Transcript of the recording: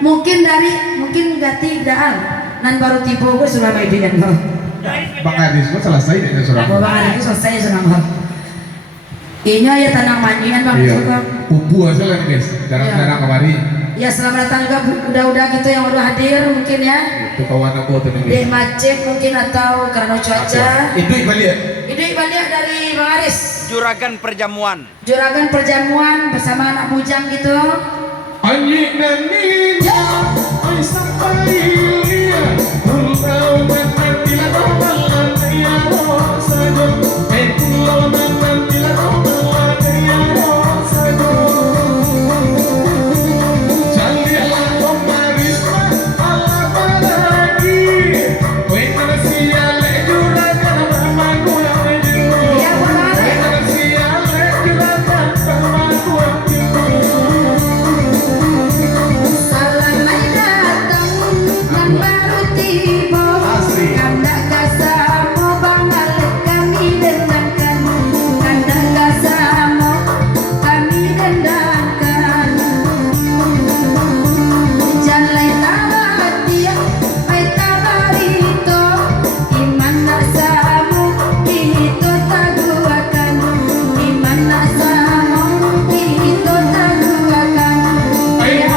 mungkin ganti daan nan baru tipe gue sudah main dengan lo. Bang Aris gue selesai dengan Surabaya. Bang Aris itu selesai sudah mal. Inya ya tanang manjian bang. Iya. Pupu aja lah guys. Jarang-jarang kemari. Ya selamat datang juga udah gitu yang udah hadir mungkin ya. Itu kawan aku tuh nih. Deh macet mungkin atau karena cuaca. Itu Ibalia. Itu Ibalia dari Bang Aris. Juragan Perjamuan. Juragan Perjamuan bersama anak bujang gitu. Anjing dan ninja.